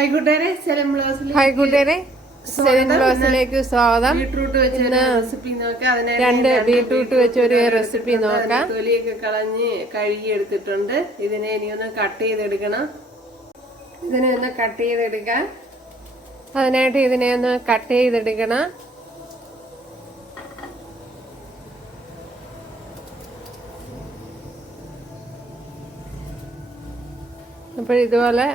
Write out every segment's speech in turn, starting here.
Hi കൂട്ടുകാരെ seven ബ്ലോസിലേക്ക് സ്വാഗതം. Beetroot വെച്ച് റെസിപ്പി നോക്കാം. രണ്ട് ബീട്രൂട്ട് വെച്ച് ഒരു റെസിപ്പി നോക്കാം. തൊലിയൊക്കെ കളഞ്ഞ് കഴുകി എടുത്തിട്ടുണ്ട് ഇതിനെ ഇനി ഒന്ന് കട്ട് ചെയ്തെടുക്കണം. ഇതിനെ ഒന്ന് കട്ട് ചെയ്തെടുക്കാം. അതിനായിട്ട് ഇതിനെ ഒന്ന് കട്ട് ചെയ്തെടുക്കണം. അപ്പോൾ ഇതുപോലെ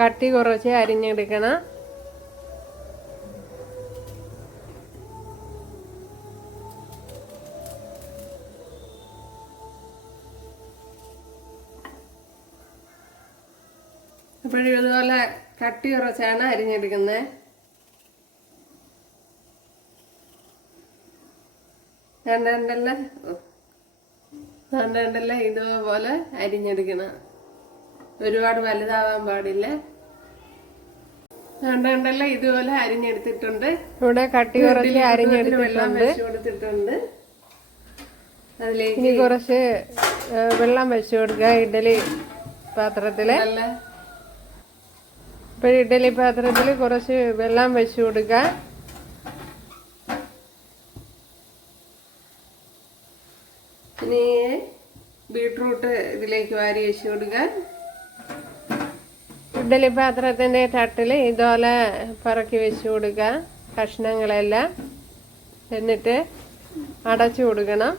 കട്ടി കുറച്ച് അരിഞ്ഞെടുക്കണം. ഇപ്പോഴും ഇതുപോലെ കട്ടി കുറച്ചാണ് അരിഞ്ഞെടുക്കുന്നത് രണ്ടല്ല? രണ്ടല്ല ഇതുപോലെ അരിഞ്ഞെടുക്കണം. ഒരുപാട് വലുതാവാൻ പാടില്ല? രണ്ടല്ല ഇതുപോലെ അരിഞ്ഞെടുത്തിട്ടുണ്ട്. ഇവിടെ കട്ടി കുറച്ച് അരിഞ്ഞെടുത്തിട്ടുണ്ട്. കൊടുത്തിട്ടുണ്ട് അതിലേക്ക് ഇനി കുറച്ച് വെള്ളം വെച്ചു കൊടുക്കുക ഇഡലി പാത്രത്തിൽ. ഇപ്പൊ ഇഡലി പാത്രത്തിൽ കുറച്ച് വെള്ളം വെച്ച് കൊടുക്കുക. ഇനി ബീട്രൂട്ട് ഇതിലേക്ക് വാരി വെച്ച് കൊടുക്കാൻ ഇഡലി പാത്രത്തിന്റെ തട്ടിൽ ഇതുപോലെ പറക്കി വെച്ച് കൊടുക്കുക കഷ്ണങ്ങളെല്ലാം എന്നിട്ട് അടച്ചു കൊടുക്കണം.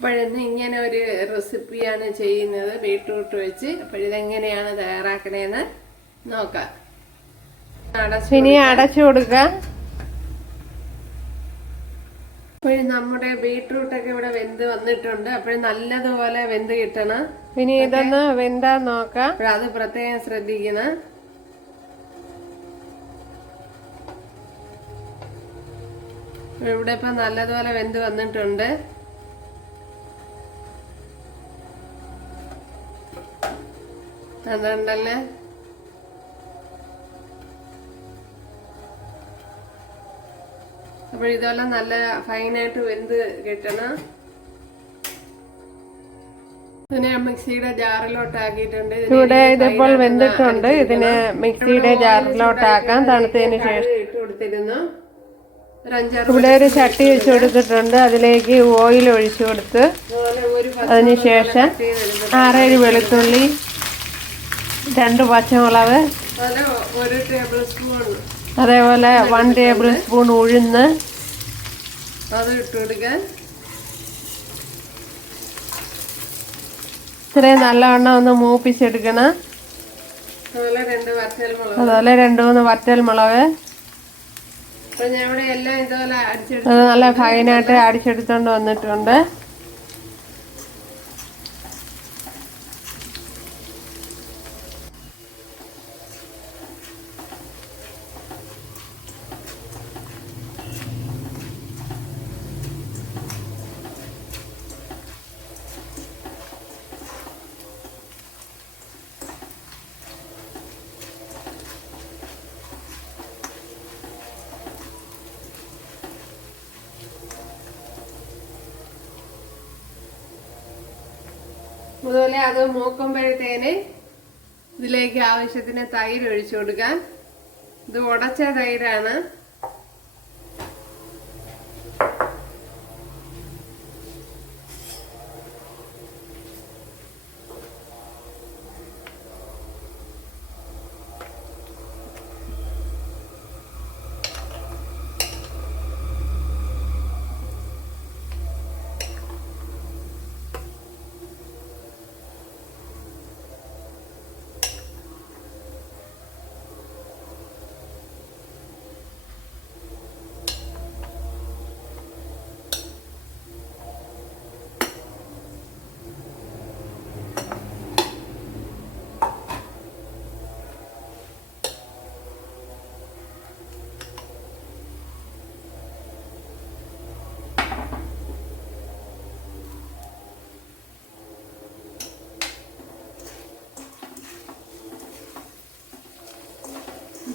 അപ്പോഴിന്ന് ഇങ്ങനെ ഒരു റെസിപ്പിയാണ് ചെയ്യുന്നത്. ബീട്രൂട്ട് വെച്ച്. അപ്പോഴിതെങ്ങനെയാണ് തയ്യാറാക്കണേന്ന് നോക്കാം. ഇനി അടച്ചു കൊടുക്കുക അപ്പോഴും നമ്മുടെ ബീട്രൂട്ട് ഒക്കെ ഇവിടെ വെന്ത് വന്നിട്ടുണ്ട്. അപ്പോഴും നല്ലതുപോലെ വെന്ത് കിട്ടണം. ഇനി ഇതൊന്ന് വെന്താ നോക്കാം. അത് പ്രത്യേകം ശ്രദ്ധിക്കണം. ഇവിടെ ഇപ്പൊ നല്ലതുപോലെ വെന്ത് വന്നിട്ടുണ്ട്. അതുകൊണ്ടല്ലേ അപ്പോൾ ഇതുപോലെ നല്ല ഫൈനായിട്ട് വെന്ത് കിട്ടണം. ഇവിടെ ഇതിപ്പോൾ വെന്തിട്ടുണ്ട്. ഇതിന് മിക്സിയുടെ ജാറിലോട്ടാക്കാം തണുത്തതിന് ശേഷം ഇവിടെ ഒരു ചട്ടി വെച്ച് കൊടുത്തിട്ടുണ്ട്. അതിലേക്ക് ഓയിൽ ഒഴിച്ചു കൊടുത്ത് അതിനുശേഷം ആറേഴ് വെളുത്തുള്ളി രണ്ട് പച്ചമുളക് അതുപോലെ വൺ ടേബിൾ സ്പൂൺ ഉഴുന്ന്. അത് ഇട്ട് കൊടുക്കാൻ. ഇത്രയും നല്ലവണ്ണം ഒന്ന് മൂപ്പിച്ചെടുക്കണം. അതുപോലെ രണ്ട് വറ്റൽ മുളക് അതുപോലെ രണ്ട് മൂന്ന് വറ്റൽ മുളക് അത് നല്ല ഫൈനായിട്ട് അടിച്ചെടുത്തോണ്ട് വന്നിട്ടുണ്ട്. അതുപോലെ അത് മൂക്കുമ്പോഴത്തേന് ഇതിലേക്ക് ആവശ്യത്തിന് തൈര് ഒഴിച്ചു കൊടുക്കാം. ഇത് ഉടച്ച തൈരാണ്.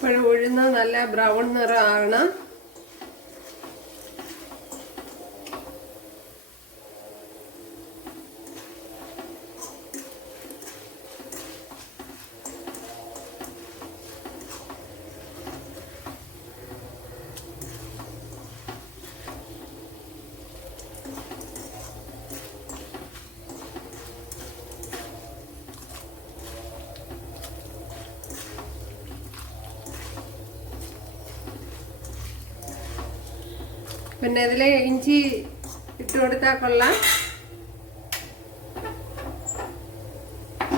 അപ്പോഴും ഉഴുന്ന് നല്ല ബ്രൗൺ നിറം പിന്നെ ഇതിൽ ഇഞ്ചി ഇട്ട് കൊടുത്താൽ കൊള്ളാം.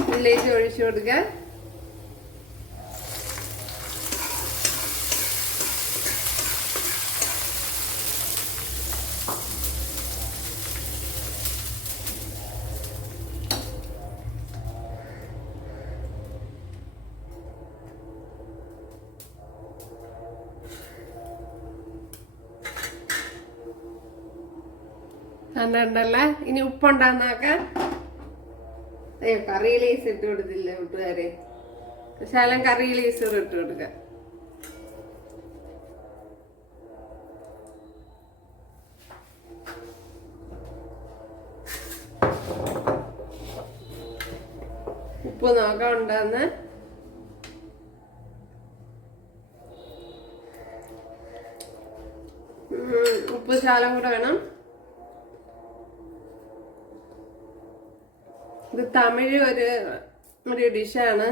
ഇതിലേക്ക് ഒഴിച്ചു കൊടുക്കുക കണ്ടുണ്ടല്ല ഇനി ഉപ്പുണ്ടാന്നാക്കാൻ അയ്യോ കറി ലീസ് ഇട്ട് കൊടുത്തില്ല കൂട്ടുകാരെ? ശാലം കറി ലീസ് ഇട്ട് കൊടുക്കാം. ഉപ്പ് നോക്കാം ഉണ്ടെന്ന്? ഉപ്പ് ശാലം കൂടെ വേണം. ഇത് തമിഴ് ഒരു ഒരു ഡിഷാണ്.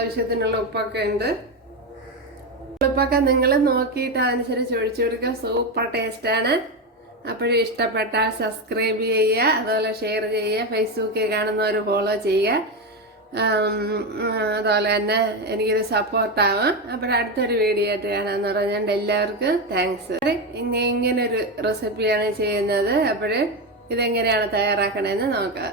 ആവശ്യത്തിനുള്ള ഉപ്പൊക്കെ ഉണ്ട് ഉപ്പൊക്കെ നിങ്ങൾ നോക്കിയിട്ട് അതനുസരിച്ച് ഒഴിച്ചു കൊടുക്കുക. സൂപ്പർ ടേസ്റ്റ് ആണ് അപ്പോഴും ഇഷ്ടപ്പെട്ടാൽ സബ്സ്ക്രൈബ് ചെയ്യുക. അതുപോലെ ഷെയർ ചെയ്യുക. ഫേസ്ബുക്കിൽ കാണുന്നവർ ഫോളോ ചെയ്യുക. അതുപോലെ തന്നെ എനിക്കിത് സപ്പോർട്ടാവും. അപ്പോൾ അടുത്തൊരു വീഡിയോ ആയിട്ട് കാണാമെന്ന് പറഞ്ഞുകൊണ്ട് എല്ലാവർക്കും താങ്ക്സ് ഇനി ഇങ്ങനൊരു റെസിപ്പിയാണ് ചെയ്യുന്നത്. അപ്പോൾ ഇതെങ്ങനെയാണ് തയ്യാറാക്കണമെന്ന് നോക്കാം.